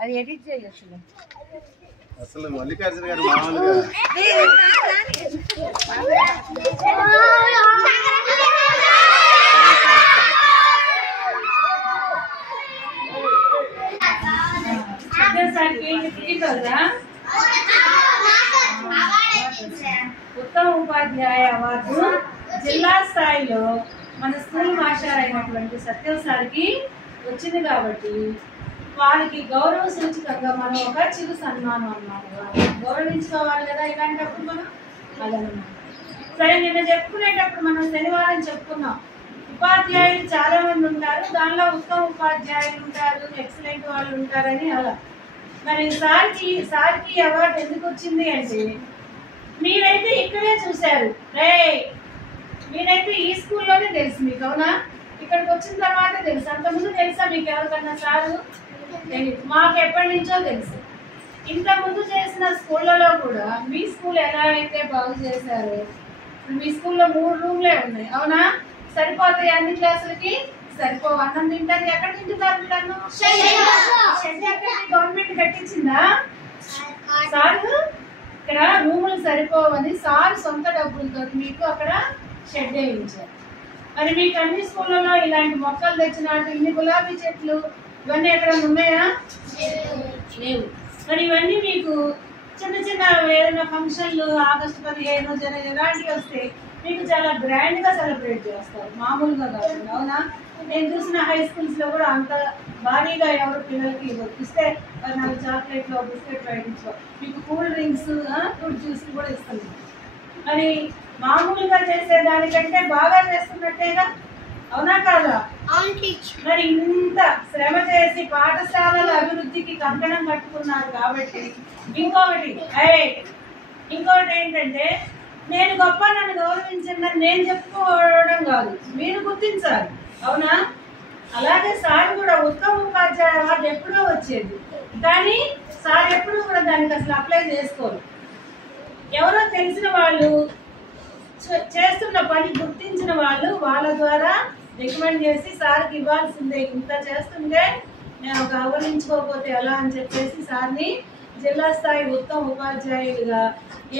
అది ఎడిట్ చేయొచ్చు అసలు మల్లికార్జున గారు మామూలుగా ఉత్తమ ఉపాధ్యాయ అవార్డు జిల్లా స్థాయిలో మన స్కూల్ మాస్టర్ అయినటువంటి సత్యం సార్కి వచ్చింది కాబట్టి వారికి గౌరవ సూచికంగా మనం ఒక చిరు సన్మానం అన్నమాట. గౌరవించుకోవాలి కదా ఇలాంటప్పుడు మనం అదనమాట. సరే, నిన్న చెప్పుకునేటప్పుడు మనం శనివారం చెప్పుకున్నాం ఉపాధ్యాయులు చాలా మంది ఉంటారు, దానిలో ఉత్తమ ఉపాధ్యాయులు ఉంటారు, ఎక్సలెంట్ వాళ్ళు ఉంటారని. అలా మరి సార్కి అవార్డు ఎందుకు వచ్చింది అంటే మీరైతే ఇక్కడే చూశారు రే, మీరైతే ఈ స్కూల్లోనే తెలుసు మీకు, అవునా? ఇక్కడికి వచ్చిన తర్వాత తెలుసు. అంతకుముందు తెలుసా మీకు ఎవరికన్నా సారు? తెలియదు. మాకు ఎప్పటి నుంచో తెలుసు. ఇంతకుముందు చేసిన స్కూళ్ళలో కూడా మీ స్కూల్ ఎలా అయితే బాగు చేశారో, మీ స్కూల్లో 3 రూమ్లే ఉన్నాయి, అవునా? సరిపోతాయి అన్ని క్లాసులకి? సరిపోవు. అన్నం తింటారు ఎక్కడ తింటున్నారు మీరు? గవర్నమెంట్ కట్టించిందా? సార్ ఇక్కడ రూములు సరిపోవని సార్ సొంత డబ్బులతో మీకు అక్కడ షెడ్ వేయించారు. మరి మీకు అన్ని స్కూళ్ళలో ఇలాంటి మొక్కలు తెచ్చినట్టు ఇన్ని గులాబీ చెట్లు ఇవన్నీ ఎక్కడ ఉన్నాయా? లేవు. మరి ఇవన్నీ మీకు చిన్న చిన్న ఏదైనా ఫంక్షన్లు ఆగస్టు 15 జనవరి ఇలాంటివి వస్తే మీకు చాలా గ్రాండ్ గా సెలబ్రేట్ చేస్తారు, మామూలుగా కాకుండా, అవునా? నేను చూసిన హై స్కూల్స్ లో కూడా అంత భారీగా ఎవరు పిల్లలకి ఇస్తే 4 చాక్లెట్లు బిస్కెట్ ఐటమ్స్ మీకు కూల్ డ్రింక్స్ ఫ్రూట్ జ్యూస్ కూడా ఇస్తుంది. మరి మామూలుగా చేసే దానికంటే బాగా చేస్తున్నట్టేగా, అవునా కాదా? మరి ఇంత శ్రమ చేసి పాఠశాలల అభివృద్ధికి కంకణం కట్టుకున్నారు కాబట్టి ఇంకొకటి ఏంటంటే నేను గొప్ప, నన్ను గౌరవించండి నేను చెప్పుకోవడం కాదు, మీరు గుర్తించాలి, అవునా? అలాగే సార్ కూడా ఉత్తమ ఉపాధ్యాయ అవార్డు ఎప్పుడో వచ్చేది, కానీ సార్ ఎప్పుడు కూడా దానికి అసలు అప్లై చేసుకోరు. ఎవరో తెలిసిన వాళ్ళు చేస్తున్న పని గుర్తించిన వాళ్ళు వాళ్ళ ద్వారా రికమెండ్ చేసి సార్కి ఇవ్వాల్సిందే, ఇంత చేస్తుంటే నేను గౌరవించుకోకపోతే ఎలా అని చెప్పేసి సార్ని జిల్లా స్థాయి ఉత్తమ ఉపాధ్యాయులుగా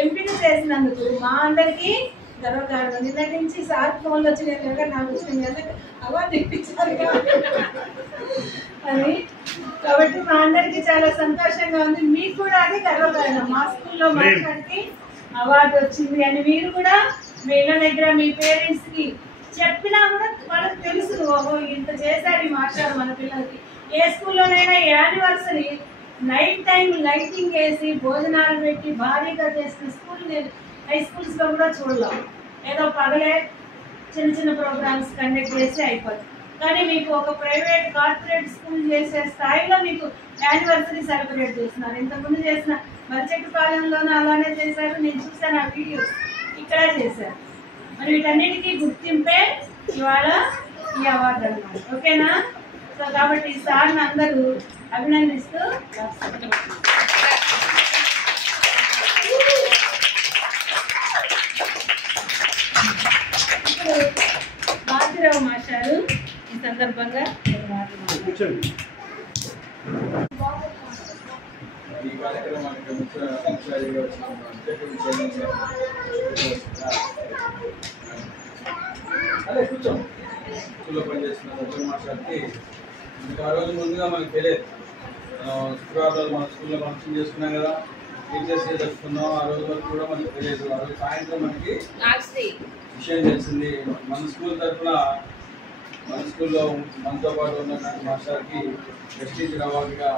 ఎంపిక చేసినందుకు మా అందరికీ గర్వకారణం. నిన్నటి నుంచి సార్ ఫోన్లు వచ్చి నేను నాకు వచ్చిన అవార్డు ఇప్పించారు అని. కాబట్టి మా అందరికీ చాలా సంతోషంగా ఉంది, మీకు కూడా అది గర్వకారణం. మా స్కూల్లో మాస్టర్కి అవార్డు వచ్చింది అని మీరు కూడా మీ ఇళ్ళ దగ్గర మీ పేరెంట్స్కి చెప్పినా కూడా వాళ్ళకి తెలుసు, ఓహో ఇంత చేశారు ఈ మాస్టర్ మన పిల్లలకి. ఏ స్కూల్లోనైనా యానివర్సరీ నైట్ టైం లైటింగ్ వేసి భోజనాలు పెట్టి భారీగా చేసిన స్కూల్ నేను హై స్కూల్స్లో కూడా చూడలేం. ఏదో పగలే చిన్న చిన్న ప్రోగ్రామ్స్ కండక్ట్ చేసి అయిపోతుంది. కానీ మీకు ఒక ప్రైవేట్ కార్పొరేట్ స్కూల్ చేసే స్థాయిలో మీకు యానివర్సరీ సెలబ్రేట్ చేస్తున్నారు. ఇంతకుముందు చేసిన మరిచెట్టుపాలెంలోనూ అలానే చేశారు, నేను చూసాను ఆ వీడియోస్, ఇక్కడ చేశారు. మరి వీటన్నిటికీ గుర్తింపే ఇవాళ ఈ అవార్డు అన్నమాట, ఓకేనా? సో కాబట్టి ఈ సార్ని అందరూ అభినందిస్తూ ఇప్పుడు బాజిరావు మాస్టారు ఈ సందర్భంగా ఈ కార్యక్రమానికి ముఖ్య అతిథిగా అదే కూర్చోం స్కూల్లో పనిచేస్తున్న సత్యం మాస్టర్కి ఇంకా ఆ రోజు ముందుగా మనకు తెలియదు. శుక్రవారం రోజు మన స్కూల్లో ఫంక్షన్ చేసుకున్నాం కదా, టీచర్స్ డే జరుపుకున్నాం. ఆ రోజు వరకు కూడా మనకు తెలియదు. ఆ రోజు సాయంత్రం మనకి విషయం తెలిసింది. మన స్కూల్ తరఫున మన స్కూల్లో మనతో పాటు ఉన్నటువంటి మాస్టర్కి ప్రెస్టీజ్ అవార్డుగా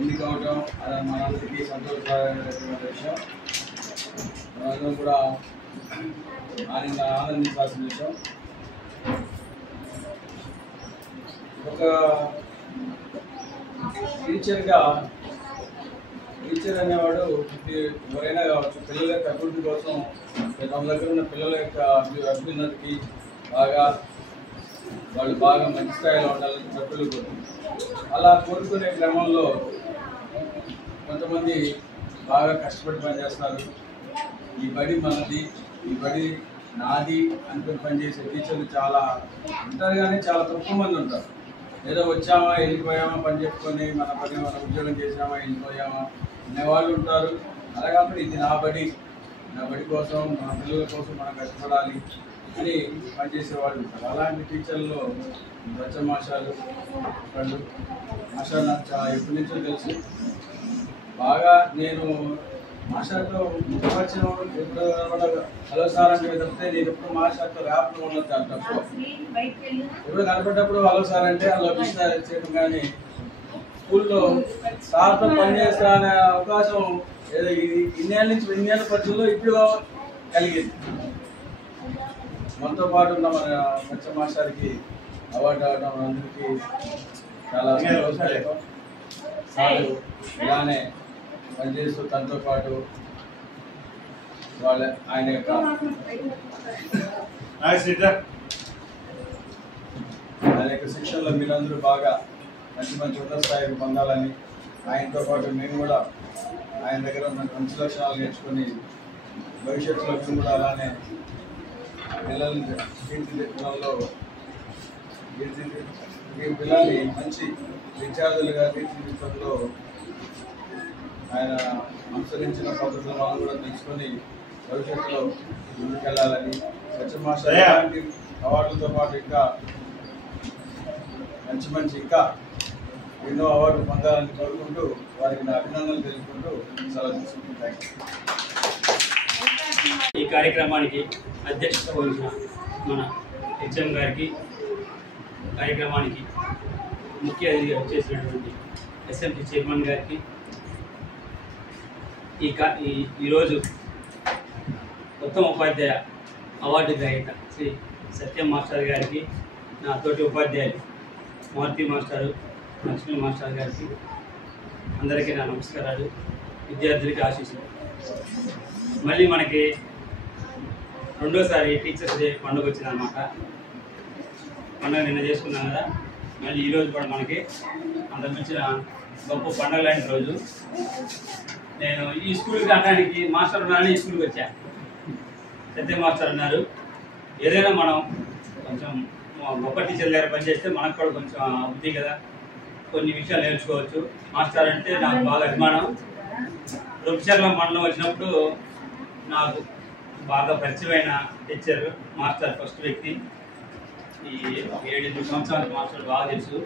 ఎన్నిక అవడం అది మనందరికీ సంతోషకరమైనటువంటి విషయం. మనందరం కూడా ఆనందించాల్సిన విషయం. ఒక టీచర్ అనేవాడు ఎవరైనా కావచ్చు, పిల్లల యొక్క అభివృద్ధి కోసం తమ దగ్గర ఉన్న పిల్లల యొక్క అభ్యున్నతికి బాగా వాళ్ళు బాగా మంచి స్థాయిలో ఉండాలని ప్రజలు కోరుకుంటారు. అలా కోరుకునే క్రమంలో కొంతమంది బాగా కష్టపడి పనిచేస్తారు. ఈ బడి మనది, ఈ బడి నాది అనుకుని పనిచేసే టీచర్లు చాలా ఉంటారు, కానీ చాలా తక్కువ మంది ఉంటారు. ఏదో వచ్చామా వెళ్ళిపోయామా పని చెప్పుకొని మన పని మన ఉద్యోగం చేసామా వెళ్ళిపోయామా అనేవాళ్ళు ఉంటారు. అలా కాకుండా ఇది నా బడి కోసం మన పిల్లల కోసం మనం కష్టపడాలి అని పనిచేసే వాళ్ళు ఉంటారు. అలాంటి టీచర్లలో బచ్చ మాస్టారు వాళ్ళు మాస్టర్ నాకు చాలా ఎప్పటి నుంచో తెలుసు. బాగా నేను మాస్టర్తో ముఖపరిచయం ఎప్పుడు హలో సార్ అంటే తప్పితే నేను ఎప్పుడు మాస్టర్తో ర్యాప్లో ఉన్నది చాలా తక్కువ. ఎప్పుడు కనపడ్డప్పుడు హలో సార్ అంటే అలా విషయాలు చేయడం, కానీ స్కూల్లో సార్తో పనిచేస్తా అనే అవకాశం ఏదో ఇన్నేళ్ళ పరిస్థితుల్లో ఇప్పుడు కలిగింది. మనతో పాటు ఉన్న మన బచ్చ మాస్టర్కి అవార్డు రావడం అందరికీ చాలా సంతోషం. సార్ ఇలానే పనిచేస్తూ తనతో పాటు ఆయన యొక్క శిక్షణలో మీరందరూ బాగా మంచి ఉన్నత స్థాయికి పొందాలని, ఆయనతో పాటు మేము కూడా ఆయన దగ్గర ఉన్న మంచి లక్షణాలు నేర్చుకొని భవిష్యత్తులో మేము కూడా అలానే పిల్లల్ని తీర్చిదిద్దడంలో పిల్లల్ని మంచి విద్యార్థులుగా తీర్చిదిద్దడంలో ఆయన అనుసరించిన పద్ధతులు మనం కూడా తెలుసుకొని భవిష్యత్తులో ముందుకెళ్ళాలని, బచ్చ మాస్టర్ ఇలాంటి అవార్డులతో పాటు ఇంకా మంచి ఇంకా ఎన్నో అవార్డులు పొందాలని కోరుకుంటూ వారికి నా అభినందనలు తెలుపుకుంటూ సెలవు తీసుకుంటాను. ఈ కార్యక్రమానికి అధ్యక్షత వహించిన మన హెచ్ఎం గారికి, కార్యక్రమానికి ముఖ్య అతిథిగా వచ్చేసినటువంటి ఎస్ఎంసీ చైర్మన్ గారికి, ఈరోజు ఉత్తమ ఉపాధ్యాయ అవార్డు గ్రహీత శ్రీ సత్యం మాస్టర్ గారికి, నా తోటి ఉపాధ్యాయులు మారుతి మాస్టారు, లక్ష్మీ మాస్టర్ గారికి అందరికీ నా నమస్కారాలు, విద్యార్థులకి ఆశీస్సులు. మళ్ళీ మనకి రెండోసారి టీచర్స్ డే పండుగ వచ్చిందనమాట. పండుగ నిన్న చేసుకున్నాం కదా, మళ్ళీ ఈరోజు కూడా మనకి అంతమించిన గొప్ప పండుగ లాంటి రోజు. నేను ఈ స్కూల్కి అనడానికి మాస్టర్ ఉన్నారని ఈ స్కూల్కి వచ్చా. సత్య మాస్టర్ ఉన్నారు. ఏదైనా మనం కొంచెం గొప్ప టీచర్ దగ్గర పనిచేస్తే మనకు కూడా కొంచెం అవుతుంది కదా, కొన్ని విషయాలు నేర్చుకోవచ్చు. మాస్టర్ అంటే నాకు బాగా అభిమానం. ప్రొఫెసర్ల మండలం వచ్చినప్పుడు నాకు బాగా పరిచయమైన టీచర్ మాస్టర్, ఫస్ట్ వ్యక్తి. ఈ 7-8 సంవత్సరాలు మాస్టర్ బాగా తెలుసు.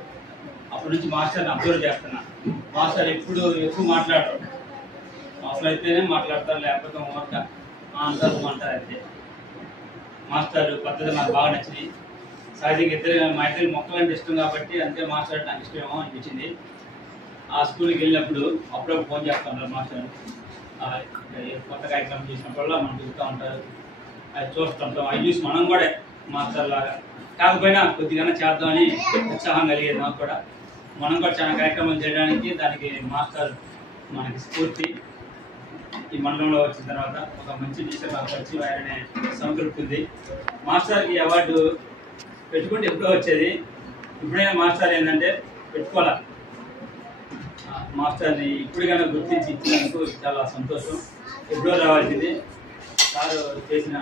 అప్పటి నుంచి మాస్టర్ని అబ్జర్వ్ చేస్తున్నా. మాస్టర్ ఎప్పుడు ఎక్కువ మాట్లాడరు, అవసరం అయితేనే మాట్లాడతారు, లేకపోతే వర్క్ అంటారు అంతే. మాస్టర్ పద్ధతి నాకు బాగా నచ్చింది. సహజంగా మా ఇద్దరు మొక్కలంటే ఇష్టం కాబట్టి అంతే మాస్టర్ నాకు ఇష్టమేమో అనిపించింది. ఆ స్కూల్కి వెళ్ళినప్పుడు అప్పుడప్పుడు ఫోన్ చేస్తూ ఉంటారు మాస్టర్. కొత్త కార్యక్రమం చేసినప్పుడల్లా మనం చూస్తూ ఉంటారు, అది చూస్తుంటాం. అవి చూసి మనం కూడా మాస్టర్ లాగా కాకపోయినా కొద్దిగా చేద్దామని ఉత్సాహం కలిగేది నాకు కూడా. మనం కూడా చాలా కార్యక్రమాలు చేయడానికి దానికి మాస్టర్ మనకి స్ఫూర్తి. ఈ మండలంలో వచ్చిన తర్వాత ఒక మంచి టీచర్ నాకు పరిచయం అయ్యారనే సంతృప్తి ఉంది. మాస్టర్కి అవార్డు పెట్టుకుంటే ఎప్పుడో వచ్చేది, ఇప్పుడైనా మాస్టర్ ఏంటంటే పెట్టుకోవాలి. మాస్టర్ని ఇప్పటికైనా గుర్తించి ఇచ్చినందుకు చాలా సంతోషం. ఎప్పుడో రావాల్సింది. సార్ చేసిన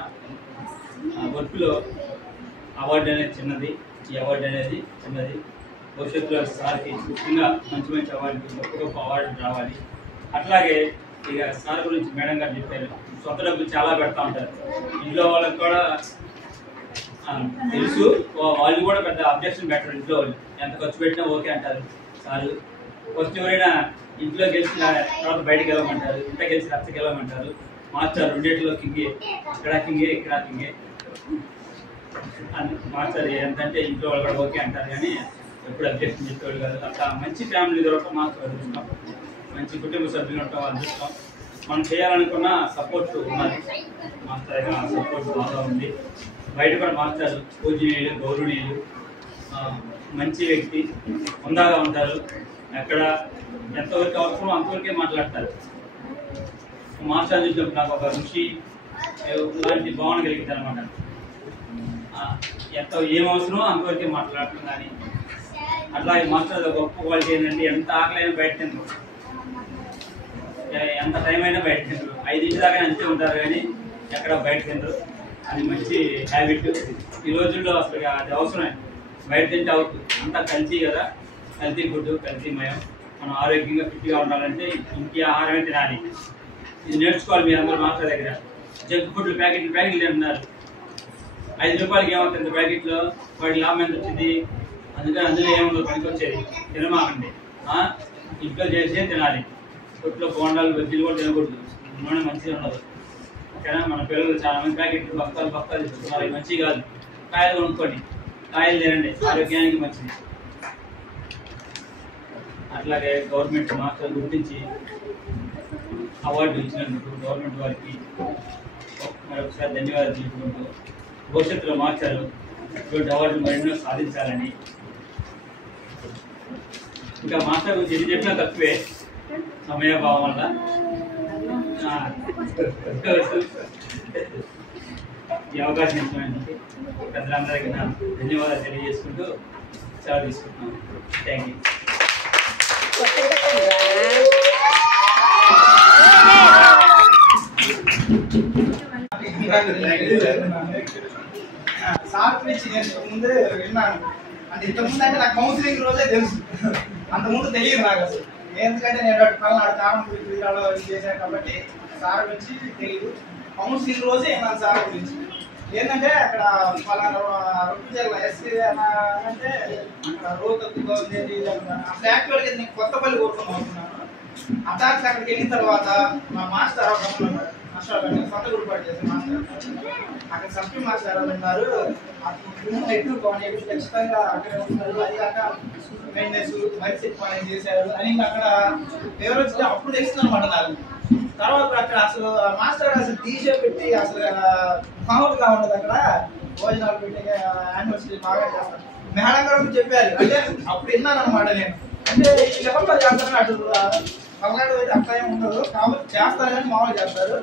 వర్క్లో అవార్డు అనేది చిన్నది, ఈ అవార్డు అనేది చిన్నది. భవిష్యత్తులో సార్కి ముఖ్యంగా మంచి అవార్డు, గొప్ప అవార్డు రావాలి. అట్లాగే ఇక సార్ గురించి మేడం గారు చెప్పారు, సొంత డబ్బులు చాలా పెడతా ఉంటారు. ఇంట్లో వాళ్ళకి కూడా తెలుసు, వాళ్ళు కూడా పెద్ద అబ్జెక్షన్ పెట్టరు. ఇంట్లో వాళ్ళు ఎంత ఖర్చు పెట్టినా ఓకే అంటారు. సార్ ఫస్ట్ ఎవరైనా ఇంట్లో గెలిచిన తర్వాత బయటకు వెళ్ళమంటారు, ఇంట్లో గెలిచి రచ్చకి వెళ్ళమంటారు. మాస్టర్ రెండేట్లో కింగే, ఇక్కడ కింగే ఇక్కడ కింగే. మాస్టర్ ఎంతంటే ఇంట్లో వాళ్ళు కూడా ఓకే అంటారు, కానీ ఎప్పుడు అబ్జెక్షన్ చెప్పేవాళ్ళు కాదు. అట్లా మంచి ఫ్యామిలీ దొరకడం మాస్టర్ అదృష్టం, మంచి కుటుంబ సభ్యులు ఉండటం అదృష్టం. మనం చేయాలనుకున్న సపోర్ట్ ఉన్నది, మాస్టర్ దగ్గర సపోర్ట్ బాగా ఉంది. బయట కూడా మాస్టర్ పూజనీయులు, గౌరవనీయులు, మంచి వ్యక్తి, హుందాగా ఉంటారు. ఎక్కడ ఎంతవరకు అవసరమో అంతవరకే మాట్లాడతారు. మాస్టర్ చూసినప్పుడు నాకు ఒక ఋషి లాంటి భావన కలిగింది అనమాట. ఎంత ఏం అవసరమో అంతవరకే మాట్లాడటం కానీ అట్లాగే మాస్టర్ గొప్ప క్వాలిటీ ఏంటంటే ఎంత ఆకలైనా బయట తింటారు, ఎంత టైం అయినా బయట తింటారు, 5 దాకా అంతే ఉంటారు కానీ ఎక్కడ బయట తింటారు. అది మంచి హ్యాబిట్. ఈ రోజుల్లో అసలు అది అవసరమే. బయట తింటే అవుతుంది, అంతా కల్తీ కదా, కల్తీ ఫుడ్, కల్తీమయం. మనం ఆరోగ్యంగా ఫిట్గా ఉండాలంటే ఇంటి ఆహారమే తినాలి. ఇది నేర్చుకోవాలి మీరు అందరూ మాస్టర్ దగ్గర. జంక్ ఫుడ్లు ప్యాకెట్లు తింటున్నారు. 5 రూపాయలకి ఏమవుతుంది ప్యాకెట్లో, వాటి లాభం ఎంత వచ్చింది? అందుకని అందులో ఏముండదు, పనికి వచ్చేది తినమాకండి. ఇంట్లో చేసే తినాలి. కొట్లో బోండాలు బజ్జీలు కూడా తినకూడదు, నూనె మంచిగా ఉండదు. ఓకేనా? మన పిల్లలు చాలా మంది ప్యాకెట్లు బస్తాలు తీసుకుంటున్నారు, అవి మంచివి కాదు. కాయలు కొనుక్కోండి, కాయలు తినండి, ఆరోగ్యానికి మంచిది. అట్లాగే గవర్నమెంట్ మాస్టర్ గుర్తించి అవార్డు ఇచ్చినందుకు గవర్నమెంట్ వారికి మరొకసారి ధన్యవాదాలు తెలుపుకుంటూ, భవిష్యత్తులో మార్చారు ఇటువంటి అవార్డులు మరెన్నో సాధించాలని. ఇంకా మాస్టర్ గురించి ఎన్ని చెప్పినా తక్కువే, సమయభావం వల్ల. ఈ అవకాశం ఇచ్చినందుకు పెద్దలందరికీ నా ధన్యవాదాలు తెలియజేసుకుంటూ సెలవు తీసుకుంటున్నాను. Thank you. సార్ గురించి నేను ముందే విన్నాను. అంటే ఇంతకుముందు అంటే నాకు కౌన్సిలింగ్ రోజే తెలుసు, అంతకుముందు తెలియదు నాకు అసలు. ఎందుకంటే నేను పలానాడు కారణం గురించి చేశాను కాబట్టి సార్ గురించి తెలియదు. కౌన్సిలింగ్ రోజే విన్నాను సార్ గురించి. ఏంటంటే అక్కడ పలానా రొట్టెల ఎస్సీ అంటే అక్కడ రోడ్ తక్కువ ఉంది. అసలు యాక్చువల్గా నేను కొత్తపల్లి కోరుకున్నాను అనుకున్నాను. అటాక్స్ అక్కడికి వెళ్ళిన తర్వాత మా మాస్టర్ సొంత గురిపాటు చేసిన మాస్టర్ అక్కడ సబ్జెక్ట్ మాస్టర్ ఉన్నారు. ఎక్కువ బాగుంది, ఖచ్చితంగా అక్కడే ఉంటారు. అది కాక మెయింటెనెన్స్ మైసెట్ పని చేశారు అని అక్కడ వివరించి అప్పుడు తెలుస్తుంది అనమాట నాకు. తర్వాత అక్కడ అసలు మాస్టర్ అసలు డీజే పెట్టి అసలు మామూలుగా ఉండదు, అక్కడ భోజనాలు పెట్టి యానివర్సరీ బాగా చేస్తారు. మేడం గారు చెప్పారు, అంటే అప్పుడు విన్నాను అనమాట నేను. అంటే ఈ లెవెల్లో చేస్తారని అటు పల్నాడు అయితే అట్లా ఏమి ఉండదు, కాబట్టి చేస్తారు కానీ మామూలు చేస్తారు.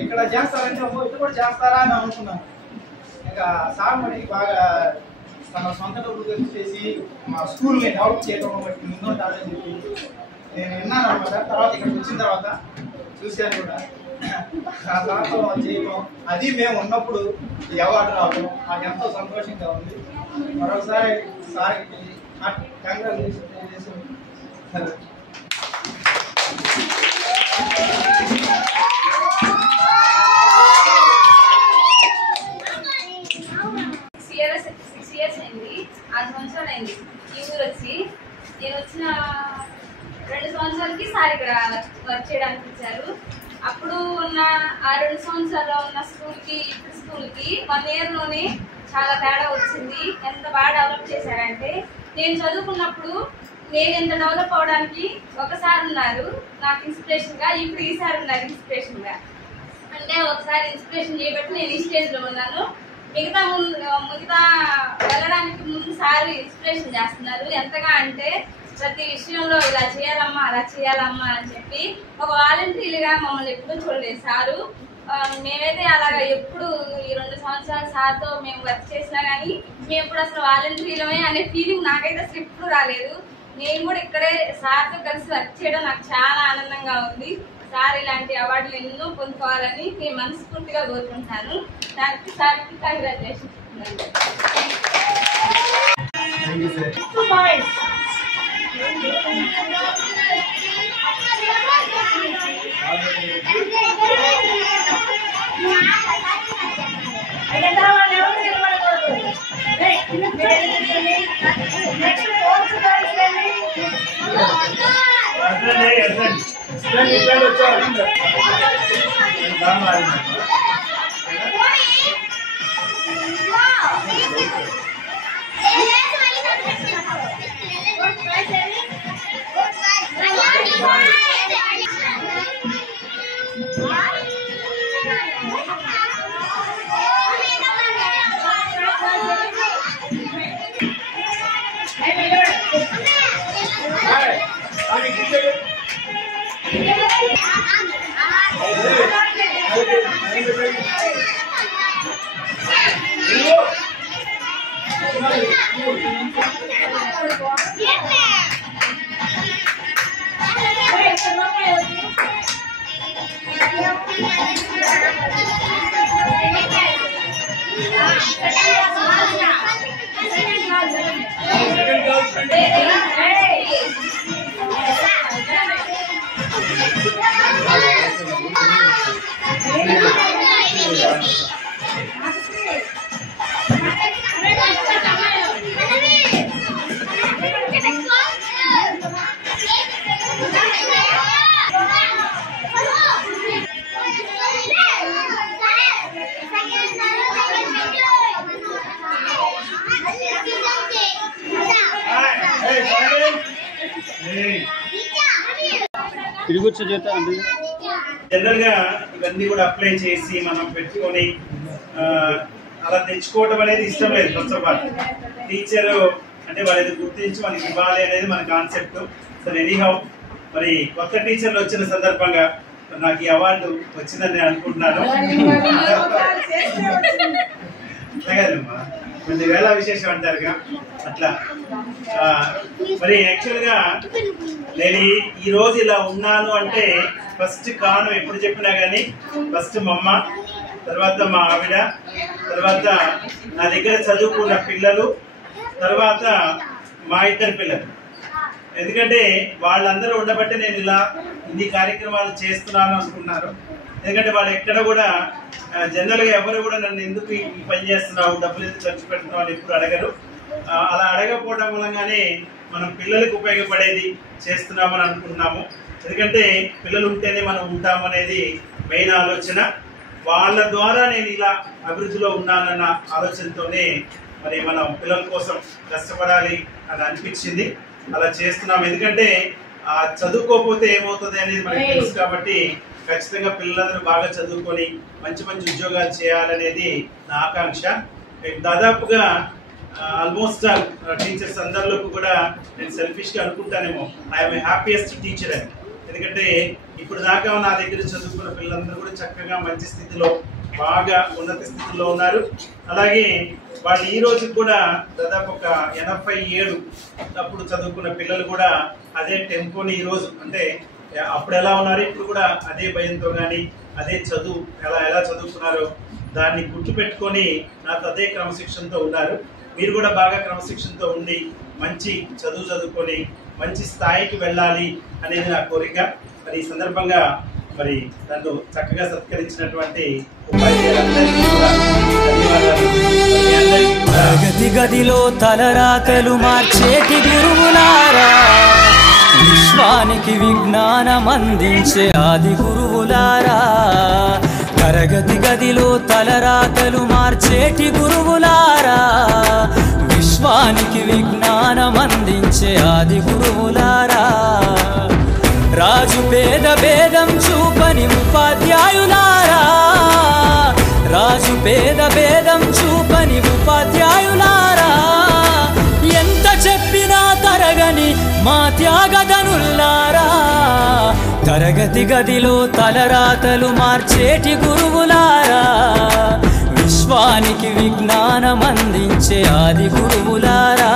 ఇక్కడ చేస్తారంటే ఇటు కూడా చేస్తారా అని అనుకున్నాను. ఇంకా సార్ మటుకి బాగా తన సొంత డబ్బులు ఖర్చు చేసి మా స్కూల్ని డెవలప్ చేయడం బట్టి ముందుంటారని చెప్పి నేను విన్నాను అనమాట. తర్వాత ఇక్కడికి వచ్చిన తర్వాత చూశాను కూడా. ఆ సార్తో చేయడం, అది మేము ఉన్నప్పుడు ఈ అవార్డు రావడం నాకు ఎంతో సంతోషంగా ఉంది. మరొకసారి సార్కి కంగ్రాచులేషన్ తెలియజేసి అయింది, 6 సంవత్సరాలు అయింది ఈ ఊరు వచ్చి. నేను వచ్చిన 2 సంవత్సరాలకి సార్ ఇక్కడ వర్క్ చేయడానికి వచ్చారు. అప్పుడు ఉన్న ఆ 2 సంవత్సరాల్లో ఉన్న స్కూల్కి ఇప్పుడు స్కూల్కి 1 ఇయర్లోనే చాలా తేడా వచ్చింది. ఎంత బాగా డెవలప్ చేశారంటే, నేను చదువుకున్నప్పుడు నేను ఎంత డెవలప్ అవడానికి ఒకసారి ఉన్నారు నాకు ఇన్స్పిరేషన్గా, ఇప్పుడు ఈసారి ఉన్నారు ఇన్స్పిరేషన్గా. అంటే ఒకసారి ఇన్స్పిరేషన్ చేయబట్టి నేను ఈ స్టేజ్లో ఉన్నాను. మిగతా వెళ్ళడానికి ముందు సార్ ఇన్స్పిరేషన్ చేస్తున్నారు. ఎంతగా అంటే ప్రతి విషయంలో ఇలా చేయాలమ్మా అలా చేయాలమ్మా అని చెప్పి ఒక వాలంటీర్గా మమ్మల్ని ఎప్పుడూ చూడలేదు సారు. మేమైతే అలాగా ఎప్పుడు ఈ 2 సంవత్సరాలు సార్తో మేము వర్క్ చేసినా కానీ మేము ఎప్పుడు అసలు వాలంటీర్లమే అనే ఫీలింగ్ నాకైతే అసలు ఎప్పుడు రాలేదు. నేను కూడా ఇక్కడే సార్తో కలిసి వర్క్ చేయడం నాకు చాలా ఆనందంగా ఉంది. సార్ ఇలాంటి అవార్డులు ఎన్నో పొందుకోవాలని నేను మనస్ఫూర్తిగా కోరుకుంటాను. దానికి సార్కి కంగ్రాచులేషన్స్. జనరల్ గా ఇవన్నీ కూడా అప్లై చేసి మనం పెట్టుకొని అలా తెచ్చుకోవడం అనేది ఇష్టం లేదు. ఫస్ట్ ఆఫ్ ఆల్ టీచర్ అంటే వాళ్ళది గుర్తించి మనకి ఇవ్వాలి అనేది మన కాన్సెప్ట్. సో ఎనీహౌ మరి కొత్త టీచర్లు వచ్చిన సందర్భంగా నాకు ఈ అవార్డు వచ్చిందని నేను అనుకుంటున్నాను. అట్లా కదమ్మా, కొన్ని వేళ విశేషం అంటారుగా అట్లా. మరి యాక్చువల్ గా నేను ఈ రోజు ఇలా ఉన్నాను అంటే ఫస్ట్ కారణం ఎప్పుడు చెప్పినా గానీ ఫస్ట్ మా అమ్మ, తర్వాత మా ఆవిడ, తర్వాత నా దగ్గర చదువుకున్న పిల్లలు, తర్వాత మా ఇద్దరు పిల్లలు. ఎందుకంటే వాళ్ళందరూ ఉండబట్టే నేను ఇలా ఇన్ని కార్యక్రమాలు చేస్తున్నాను అనుకున్నారు. ఎందుకంటే వాళ్ళు ఎక్కడ కూడా జనరల్ గా ఎవరు కూడా నన్ను ఎందుకు ఈ పని చేస్తున్నావు, డబ్బులు ఎందుకు ఖర్చు పెడుతున్నావు అని ఎప్పుడు అడగరు. అలా అడగకపోవడం మూలంగానే మనం పిల్లలకు ఉపయోగపడేది చేస్తున్నామని అనుకుంటున్నాము. ఎందుకంటే పిల్లలు ఉంటేనే మనం ఉంటాము అనేది మెయిన్ ఆలోచన. వాళ్ళ ద్వారా నేను ఇలా అభివృద్ధిలో ఉన్నానన్న ఆలోచనతోనే మరి మనం పిల్లల కోసం కష్టపడాలి అని అనిపించింది. అలా చేస్తున్నాం. ఎందుకంటే చదువుకోకపోతే ఏమవుతుంది అనేది మనకు తెలుసు కాబట్టి ఖచ్చితంగా పిల్లలందరూ బాగా చదువుకొని మంచి మంచి ఉద్యోగాలు చేయాలనేది నా ఆకాంక్ష. దాదాపుగా ఆల్మోస్ట్ టీచర్స్ అందరిలోకి కూడా నేను సెల్ఫిష్ గా అనుకుంటానేమో ఐఎమ్ హ్యాపీయెస్ట్ టీచర్ అని. ఎందుకంటే ఇప్పుడు దాకా నా దగ్గర చదువుకున్న పిల్లలందరూ కూడా చక్కగా మంచి స్థితిలో బాగా ఉన్నత స్థితిలో ఉన్నారు. అలాగే వాళ్ళు ఈ రోజు కూడా దాదాపు ఒక 87 అప్పుడు చదువుకున్న పిల్లలు కూడా అదే టెంపోని ఈ రోజు, అంటే అప్పుడు ఎలా ఉన్నారు ఇప్పుడు కూడా అదే భయంతో కానీ అదే చదువు ఎలా చదువుకున్నారో దాన్ని గుర్తుపెట్టుకొని నాతో అదే క్రమశిక్షణతో ఉన్నారు. మీరు కూడా బాగా క్రమశిక్షణతో ఉండి మంచి చదువు చదువుకొని మంచి స్థాయికి వెళ్ళాలి అనేది నా కోరిక. మరి ఈ సందర్భంగా మరి నన్ను చక్కగా సత్కరించినటువంటి ఉపాధ్యాయులందరికీ కూడా ధన్యవాదాలు. ప్రగతి గదిలో తలరాతలు మార్చేటి గురువులారా, విశ్వానికి విజ్ఞానం అందించే ఆది గురువులారా. తరగతి గదిలో తలరాతలు మార్చేటి గురువులారా, విశ్వానికి విజ్ఞానం అందించే ఆది గురువులారా. రాజు పేద భేదం చూపని ఉపాధ్యాయులారా, రాజు పేద భేదం చూపని ఉపాధ్యాయులారా. ఎంత చెప్పినా తరగని మా త్యాగధనుల్లారా, తరగతి గదిలో తలరాతలు మార్చేటి గురువులారా, విశ్వానికి విజ్ఞానం అందించే ఆది గురువులారా.